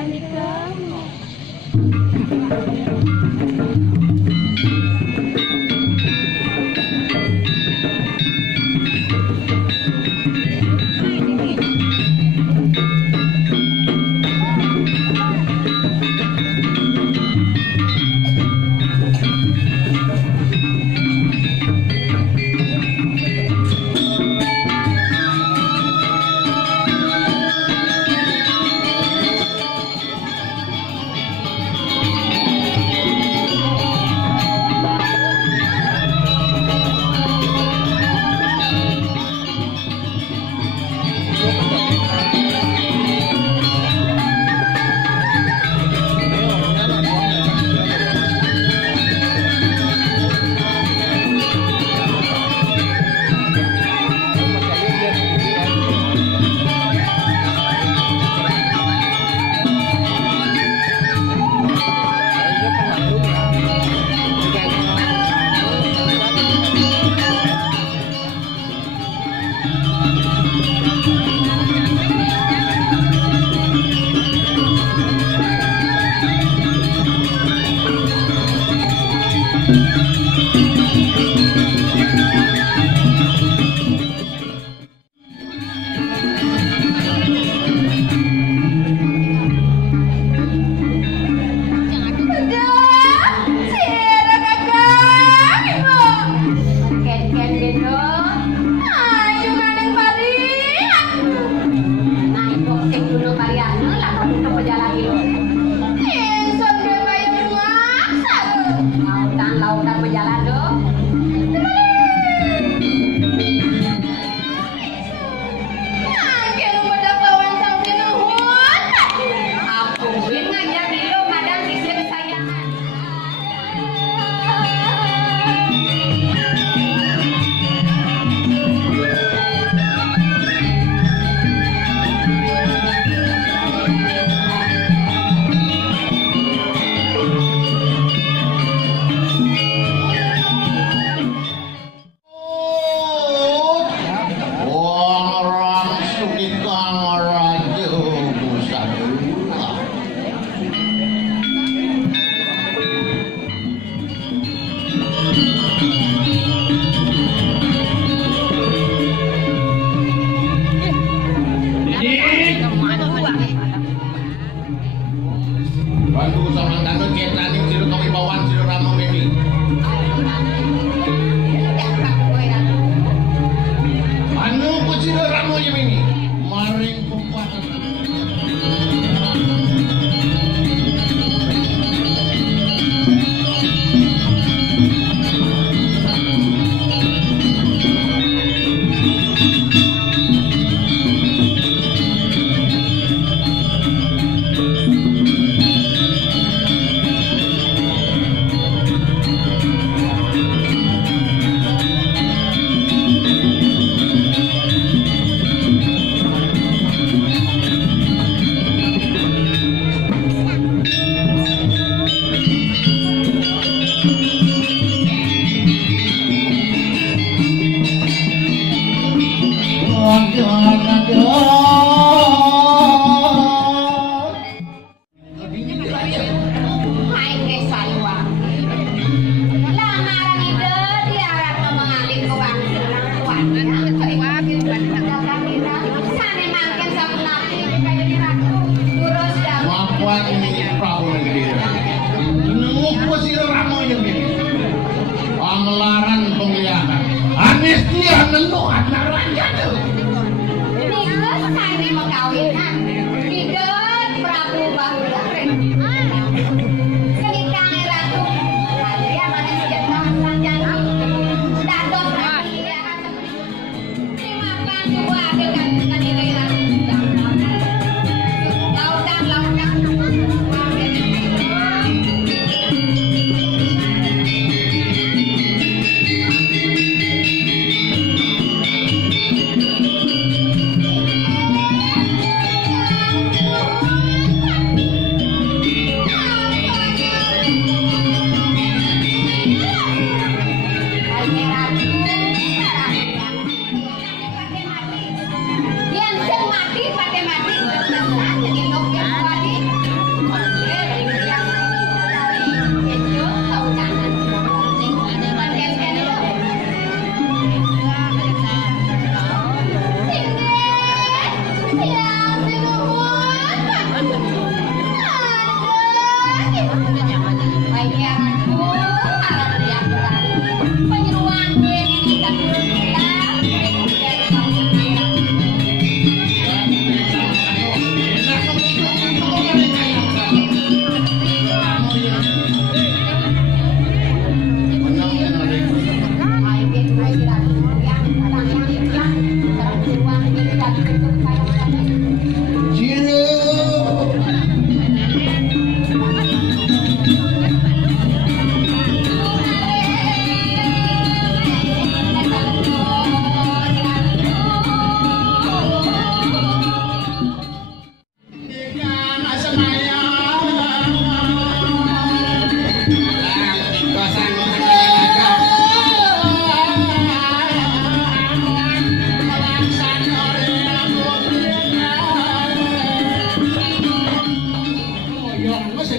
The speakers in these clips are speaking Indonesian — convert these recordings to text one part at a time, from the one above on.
cantik kamu.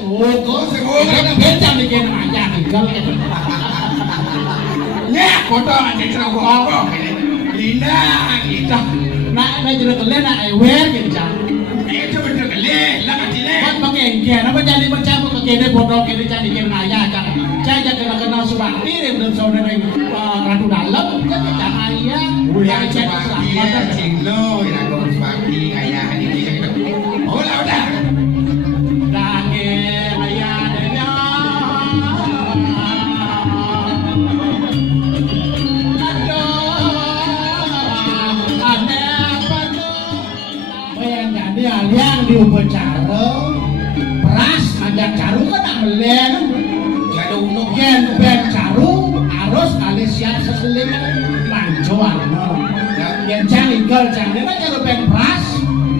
Senguk. Bencang iki nang ayah iki. Nek foto aja cerokok. Lina kita. Nak jero kele nak ewer kencang. Itu bener kele, lah katine. Kan mengengken apa jadi macam kene foto kene jadi kene ayah kan. Saya kena Subakti dan saudara Ratu Dalam jadi jangan ayah. Udah coba Cino, ira go Subakti ayah ini. Oh lah udah. Yang di upacara peras ngajak caru kan tak melen jadi untuk gen ben caru harus kali siap seseling lancuan yang cang inggal cang dia kan caru ben peras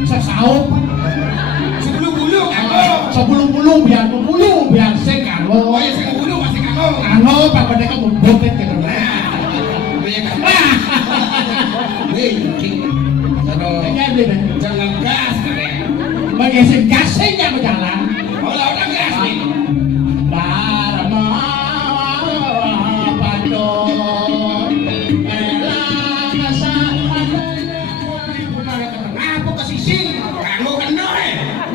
sesaup 10 biar membulu biar sekalo oh ya sekalo masih kalo pak mereka membotet ke mana jangan gas Bagian gasnya berjalan. Oh, udah gas nih. Dharma padon elang apa ke sisi kamu kena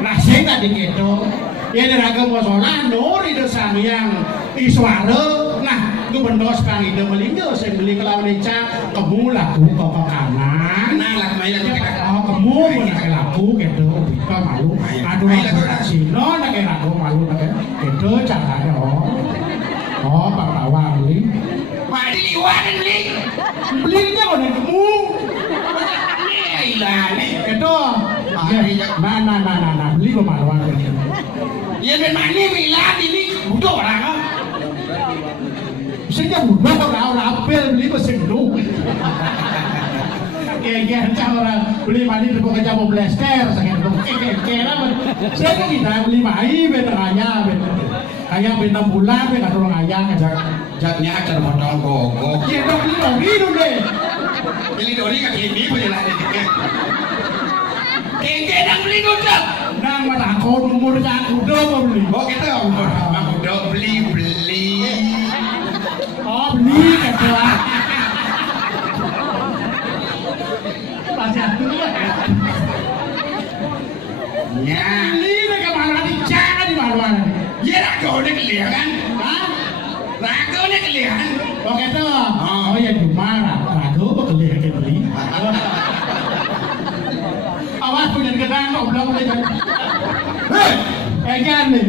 rasing tadi gitu ya diraga mosolan nur itu samyang iswara nah gubernur sekarang itu melinggo saya beli kelawan eca kamu laku kok kanan nah lah kemarin kamu menakai laku gitu buka malu aduh Cino nakai laku malu nakai gitu caranya oh Pak Tawa beli mari liwan belinya udah kamu ilah nih gitu nah beli kemaluan ya ben mani milad ini butuh orang kan saya butuh orang apel beli mesin dulu kayak orang beli mani di pokoknya mau blaster kayak saya kan tidak beli mai beneranya kayak bintang bulan kayak orang ayah jatnya acar potong gogok ya dong beli dong deh beli dori kaki ini penjelasan dikit kayak nang beli dong nang mana aku umurnya aku udah beli oh gitu umur aku udah beli oh beli ketua ya, ini kemana nih? Jangan di mana-mana. Ya ragonya kelihatan, ragonya kelihatan. Oh gitu. Oh ya gimana? Rago kelihatan beli. Awas punya gedang kok belum beli. Hei, kan nih.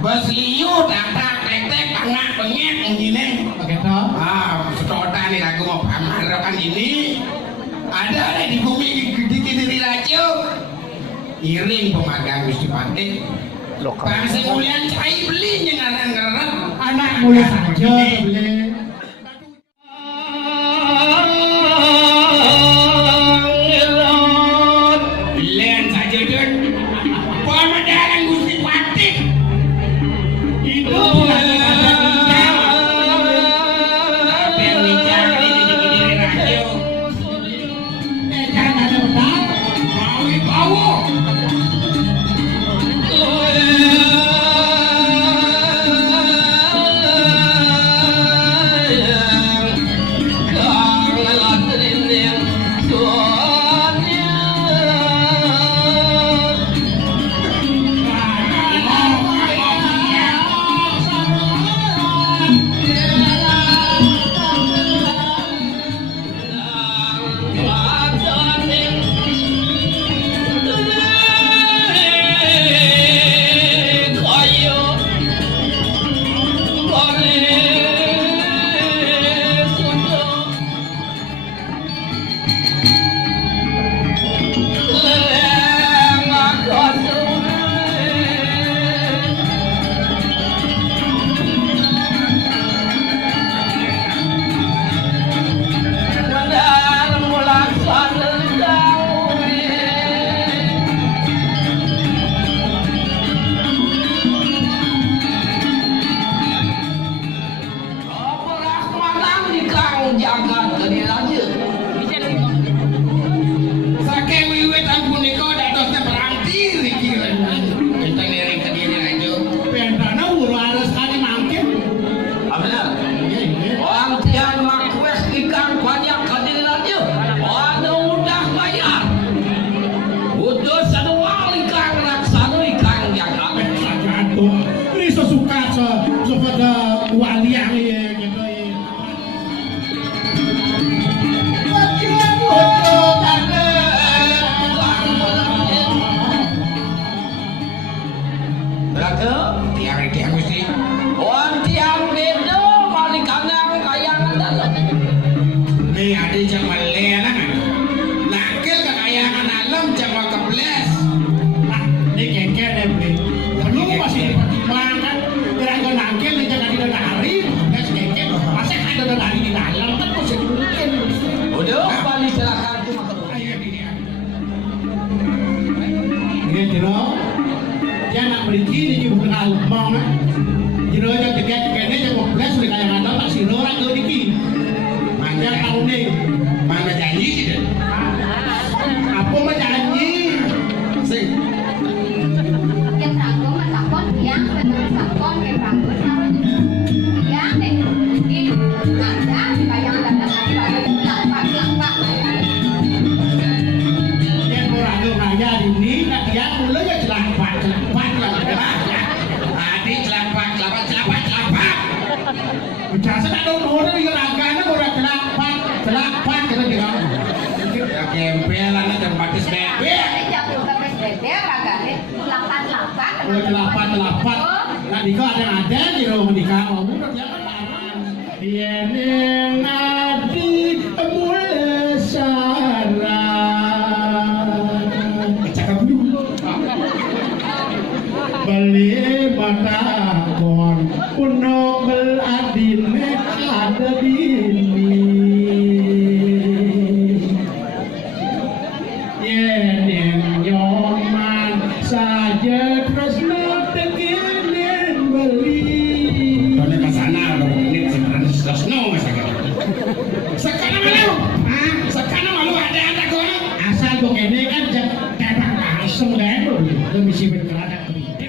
Bas liu tak ketek tengah bengek begini. Begitu. Sedotan nih rago mau pamerkan ini. Ada di bumi di rajo iring pemagang Gusti Pati bangsa mulian cai beli nyengaran-ngeran anak mulia saja beli belian saja dek pemagang Gusti Pati itu Tiang mesti. Tiang beda malikane kayangan dalam. Nih ada yang melelang. Nakil kekayangan alam jangan keples. Nah, ini kengkel deh beli. Lu masih dipertimbangkan. Kira-kira nakil nih jangan didadari. Gas kengkel. Masa ada dadari di dalam kan masih mungkin. Udah balik silakan cuma terus. Ini jero. Dia nak beli kini di bukan almong. Jero yang tiga-tiganya yang keples di kayangan alam tak sih orang ke diki. Manja tahun nih. Mana janji sih deh. Apa mah janji? Sing. Yang ranggo mah takon yang bener takon yang ranggo harus yang deh. Ini ada kayak ada lampak. Yang orang tu kaya ini nak dia mula je celak-celak lah. Adik celak-celak. Biasa tak ada orang yang agaknya orang celak kita juga. Ya kempelan ada batis bebek. Jangan batis bebek ragane lampat. Telapat. Nah dika ada jero menikah mau jangan larang. Yen ngadi mulai sarang. Cakap dulu. Beli matakon punogel adine ada dini. Yen nyoman saja tresno tekinen beli. Kone kasana ini tresno sekarang malu. Sekarang malu ada kok. Asal kok ini kan cetak langsung deh. Lu mesti berkelana kritik.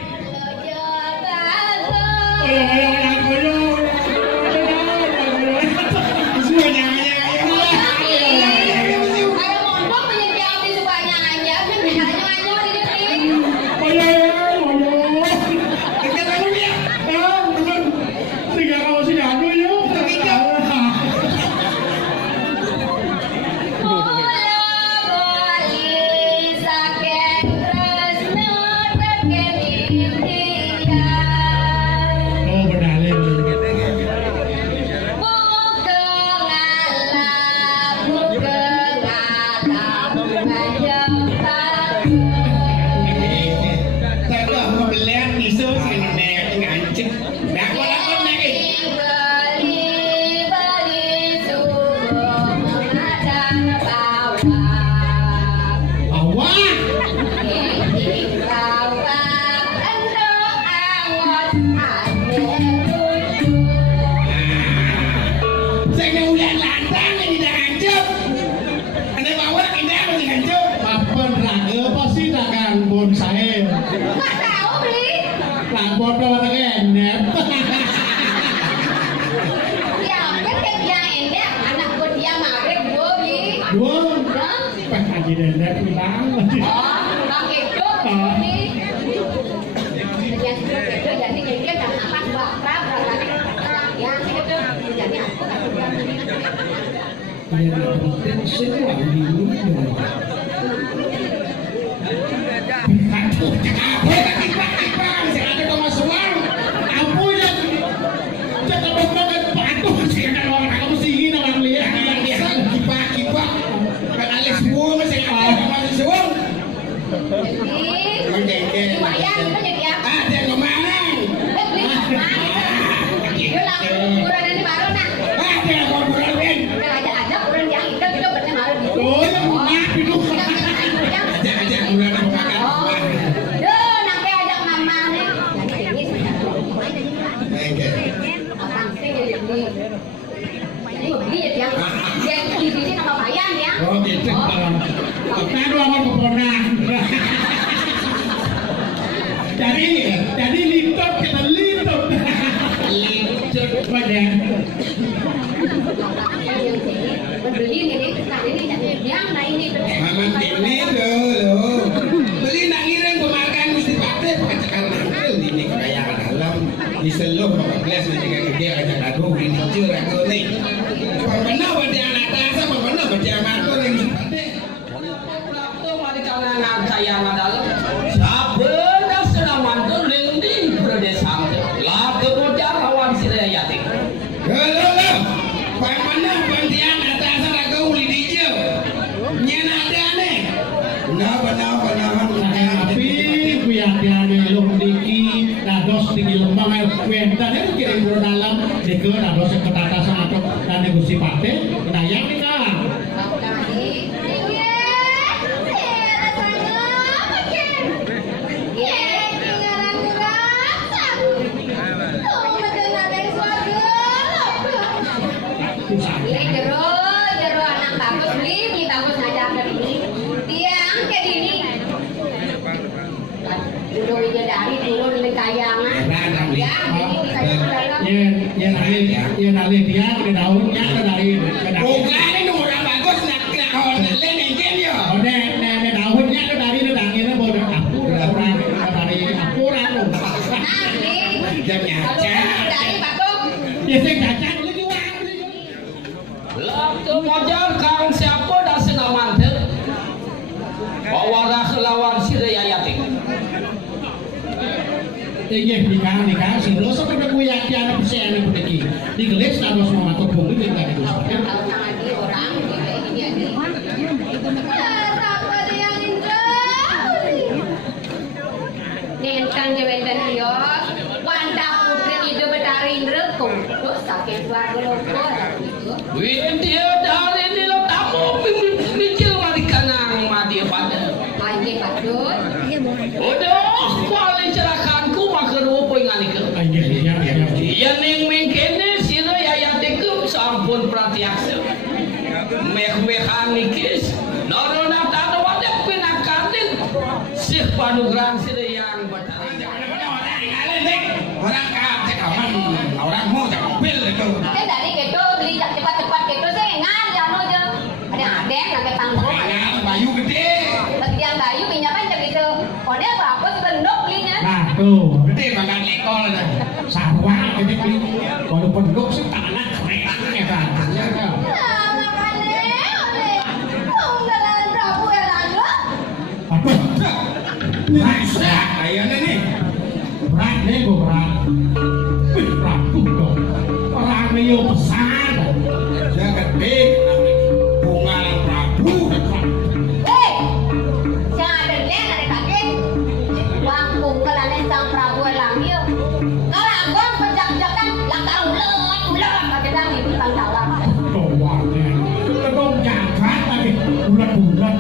Jadi litot kita litot. Litot pada. Beli ini yang nah ini. Maman ini dulu. Beli nak ngiring pemakan mesti pakai cekal nangkil ini kekayaan alam di seluruh kelas dengan dia ajak aduh ini curang nih. Pernah pada anak tasa, pernah pada anak tuh yang pakai. Waktu mari kalangan kayangan dalam. Saben sedang mantul lendi berada dados tinggi lembang wentan itu kirim buru dalam dike dados ketatasan atau dan Gusti Pate kedayang nih Kang. Jero anak bagus beli bagus ngajak ke ini. Dia angkat ini. Dulu dari dulu di kayangan. Ya, ini di kayangan. Ya nali dia ke daunnya ke dari. Bukan ini orang bagus nak len engken yo. Oh ne daunnya ke dari dangnya bodoh aku dari aku lalu. Jangan Dari bagus. Ya sing dacan lu jual. Laktu mojar kang siapa dah senaman teh. Bawa lawan si Yayatik. Iya nikah si dosa pada kuya tiada persen yang pergi digelis taruh semua atau bumi tinggal di dosa. Orang ini apa dia yang Nentang jawatan dia, wanda putri itu betari rekung, terus sakit warga lokal itu. Dia dari ini lo tamu mikir mari kanang mati pada. Aje patut. Udah, kuali cerakanku makan rupa yang ini ke. Iya ning mengkene sino Yayatik sampun pratiaksa. Mekanikis, norona tado wate pinakanin. Si panugrang sino yang betari. Orang kap cekaman, orang mau cek mobil itu. Dari gitu beli cepat-cepat gitu sih ngan jano aja. Ada yang tanggung. Bayu gede. Bagian bayu pinjaman gitu. Kode apa sih pendok belinya? Nah tuh, Gede makan lekol dah. sarwa gede beli. Kalau penduk sih tanah keren ya kan. Apa? Nah, ayahnya nih. Berat nih gue berat. Wih berat dong. Orang nih besar. Dia gede. Bunga Prabu. Bulat-bulat.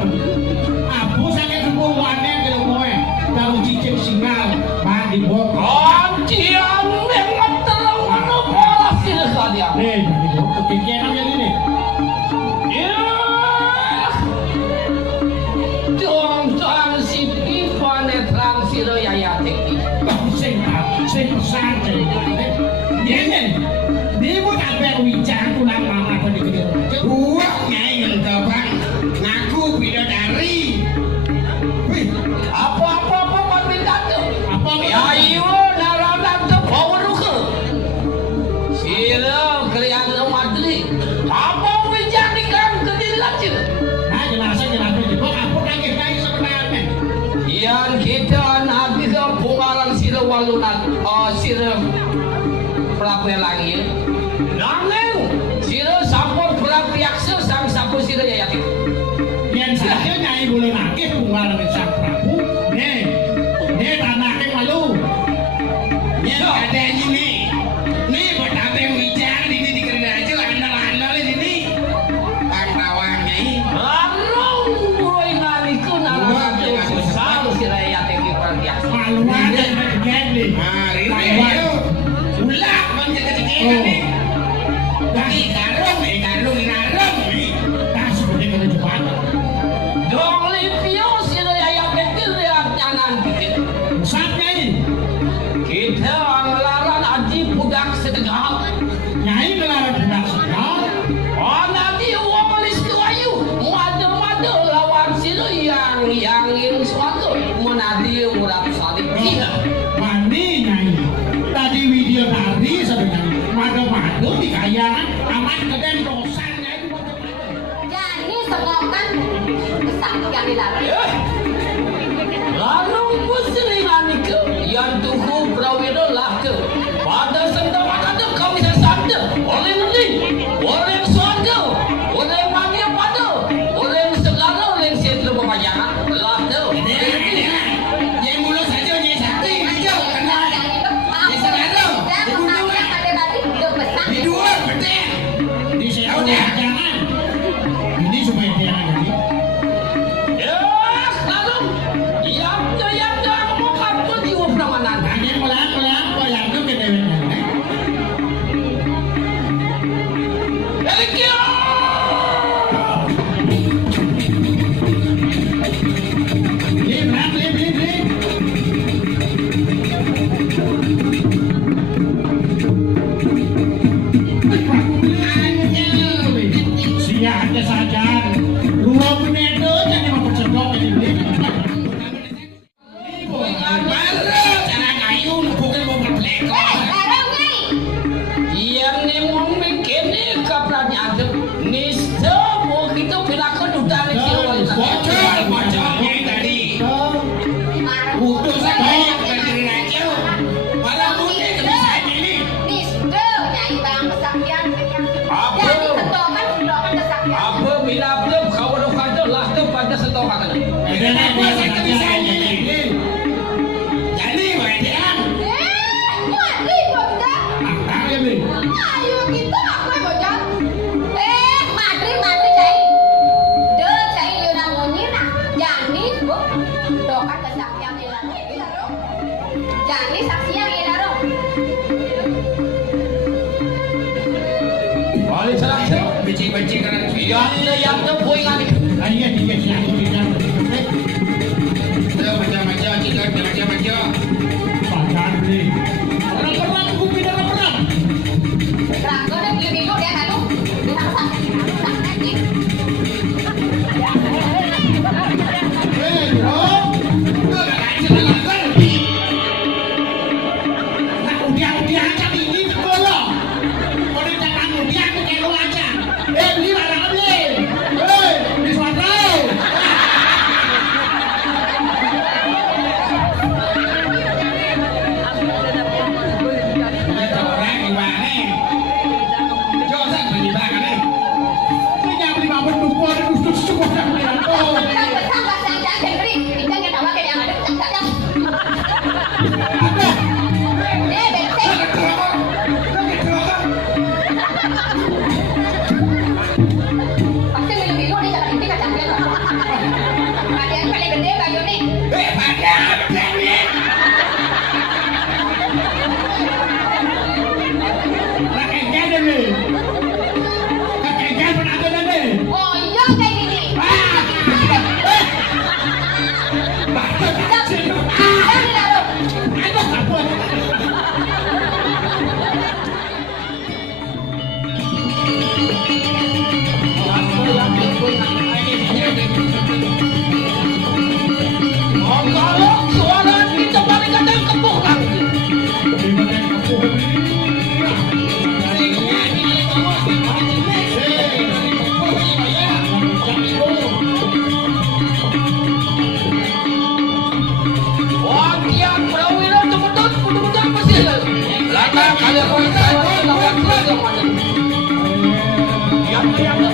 Aku sakit kebuannya kalau gue. Tahu cicing singal. Bagi bok. Anjian memang terlalu bola sih dia. Nih, jadi bok. Kepikiran yang ini. Ya. Dong si Pipa netran si Yayatik. Sing pesan sing. Yen. Dia mau tak wicara tulang mama apa dikira. Buat nyai ngentebang. Ngaku bidadari. Wih, apa permintaan tu? Apa Ya iyo naranan tu power ke. Sila kalian lemadri. Apa menjadikan kedilaci? Nah, jelasan juga apa lagi sebenarnya. Yang kita nak bisa pungaran sila walunan, sila prapelangi. Nangeng sila sampun prapiaksa sang sampun sila Yayatik. Yang saja nyai bulan akeh bungaran sang Prabu. Nih tanahnya malu. Yang ada ini. Nih buat apa yang bicara ini di kerja aja andal-andal ini. Kang Rawang nyai. Larung boy ngaliku naranan susah sila Yayatik prapiaksa. Maluan dan begini. Hari ini ulah menjaga-jaga nih. Tapi karung nih. Tak seperti kena cepat. Dong lipio sila Yayatik lihat nyanan dikit. Sapnya ini. Kita ngelaran aji budak sedekah. Nyai melarang budak sedang. Oh nanti uang melis kayu. Madu lawan sila yang suatu. Menadi murah saling dia. Mandi nyai. Tadi video tadi sebenarnya. Madu di kayangan. Aman keden dosa nyai. Jadi semokan kesaktian dilarang. Lalu pusilingan ke yang tuhu prawiro lah ke pada senda makanya kau bisa sanda oleh nanti oleh suarga oleh mania pada oleh segala oleh sentro pemajangan lah tu yang mulu saja ni sakti aja kena Ayo kita apa bocah? Matri cai. Deh cai yo namoni nah. Jani bu. Doa kesaksian ilaro. Jani saksian ilaro. Boleh salah. Benci karena Yang boy ngani. iya siang bilang. Macam-macam kita macam-macam. Pacar nih. Orang perang kupi dalam perang. Rago deh beli dia anu. Dimasak. Bro. Dia aja ini bola. Kalau dia kamu dia aku kelo aja. Beli barang beli. Di suara. Orang gimana? Josan beli barang nih. Ini yang lima bentuk boleh usut semua yang oh. Sampai sang beri. Kita yang tahu yang ada saja. Pasti milu-milu nih jangan inti kacang dia. Bagian paling gede bayu nih. Kakeknya nih. Kakeknya pernah ada nih. Oh iya kayak gini. Kalau suara kita balik kata kepuk lagi. Tiang Prawira cepet betul pasti. Lata kalian kau lawan yang punya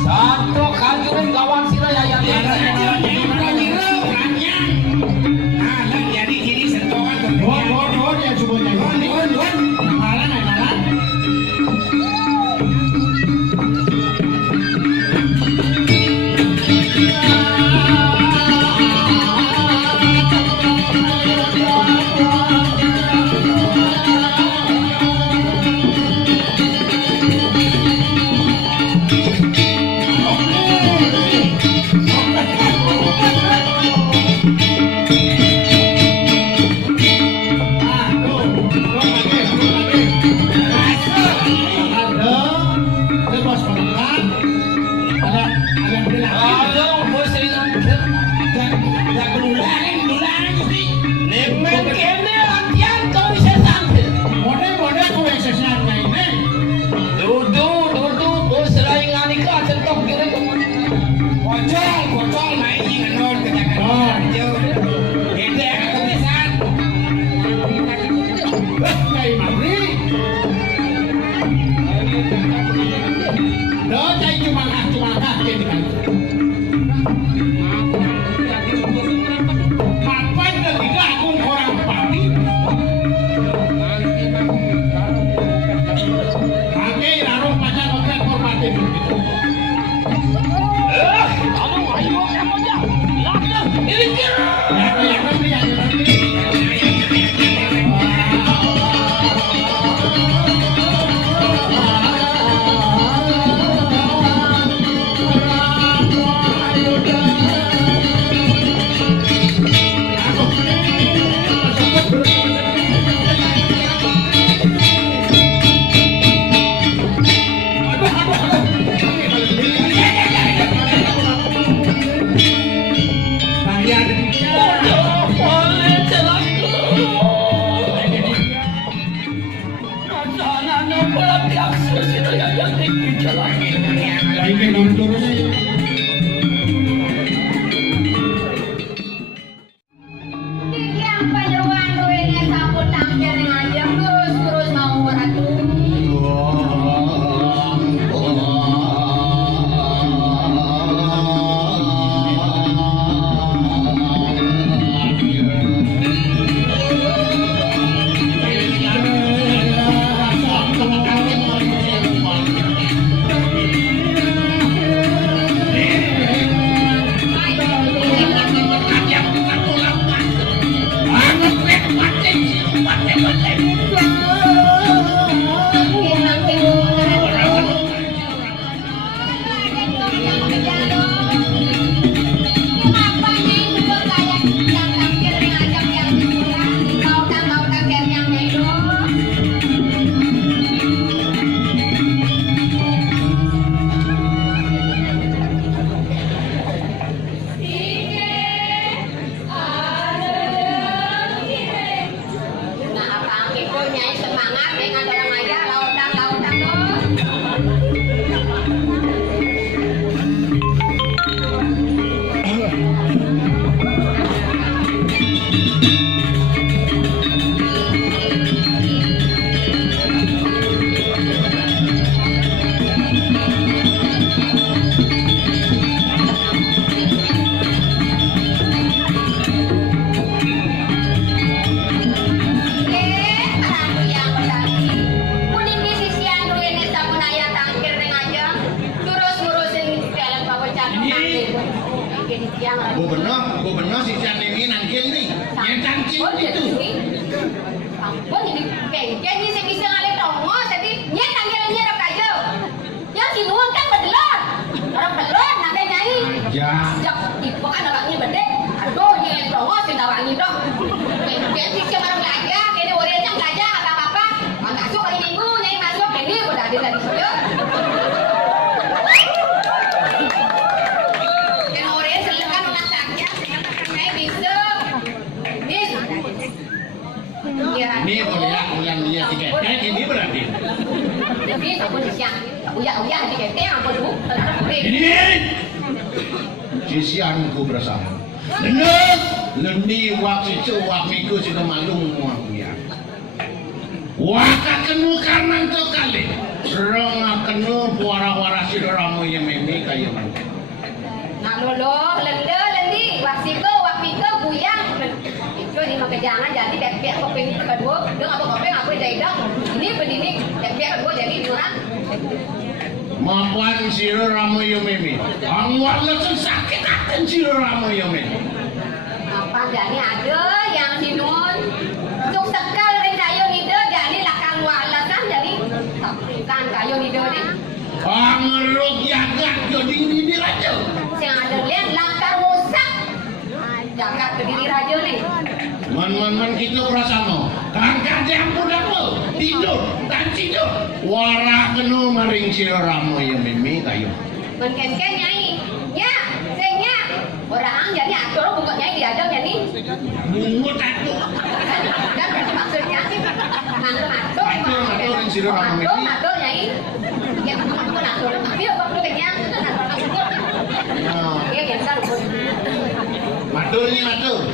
satu kanjuran kawan sila yang Jadi ini sentuhan don ya coba nyanyi. Malah. Yang panjauan duitnya sampun tangkir aja terus mau ratu. Semangat dengan orang aja lautan tuh. Gubernur si ini nangkil nih, yang tangkil itu. Ampun jadi bengkel nih saya bisa ngalih tongo, jadi nya tangkilnya rap aja. Yang sinuan kan bedelon, orang belon nanti nyai. Ya. Jak ibu kan orangnya bede, aduh nya tongo sih tawangi dong. Bengkel sih siapa orang belajar, kayaknya orangnya belajar apa-apa. Masuk hari minggu nyai masuk, ini udah ada lagi sudah. Ini boleh lihat tiketnya ini berarti. Jadi aku siang, uya tiketnya apa dulu? Ini sisianku bersama. Benar, lendi waktu itu wakmiku sudah malung ya. Waka kenu kanan tu kali, serang kenu wara-wara sidaramu yang memi kayu mana. Nak lolo, lendi, waktu buyang. Itu di makejangan jadi bek kopeng kedua, dia ngapa kopeng aku jadi dong. Ini berdini bek kedua jadi curang. Mapuan sidaramu yang memi, angwar langsung sakit akan sidaramu yang memi. Apa jadi ada yang sinun, untuk sekal ring kayu nido jadi lakang walasan jadi kan kayu nido ni. Pangeruk jagat jadi ini raja. Yang ada lihat langkar musak. Jagat berdiri raja nih. Man kita bersama. Kangkat yang pudaku tidur dan tidur. Wara kenu maring siramu yang mimi kayu. Menken-ken nyai. Ya, sengnya. Orang jadi atur bukan nyai diajak jadi. Bungut atur. Kan maksudnya sih atur yang siramu mimi. Atur nyai. Ya aku atur tapi waktu kenyang atur. Ya kan Matur ni matur.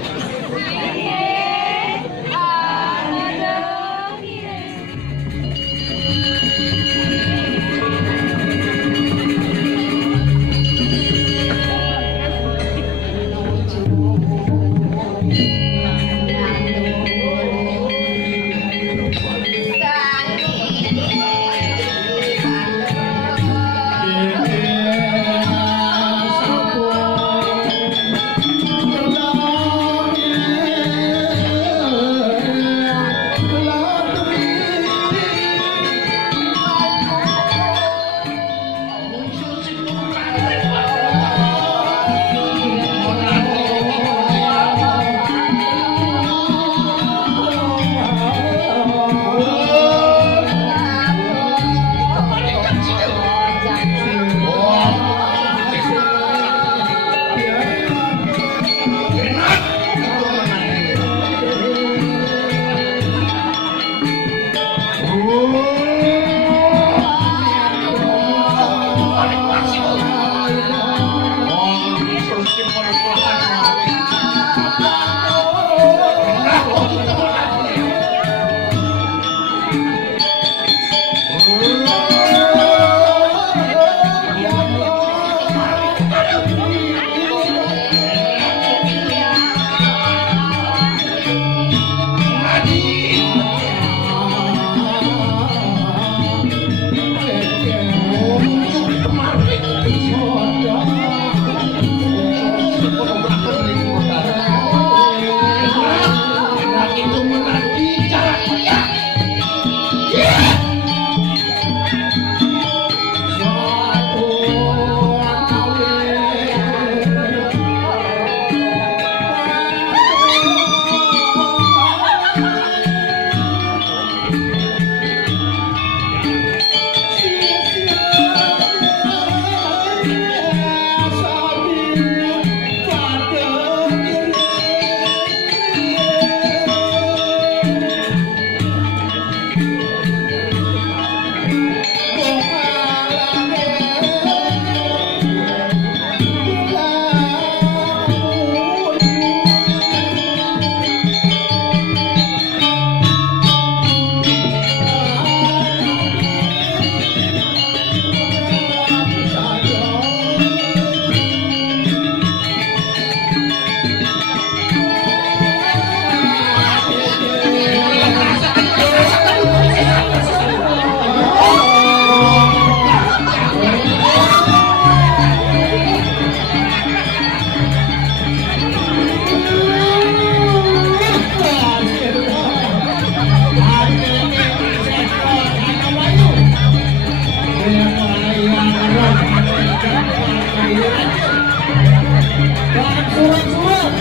surat-surat.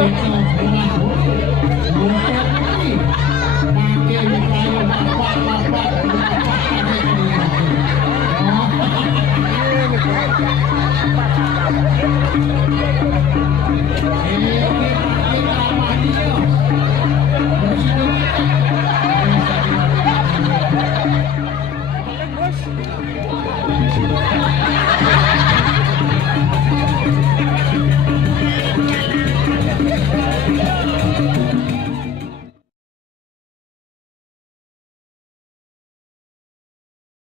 Aduh,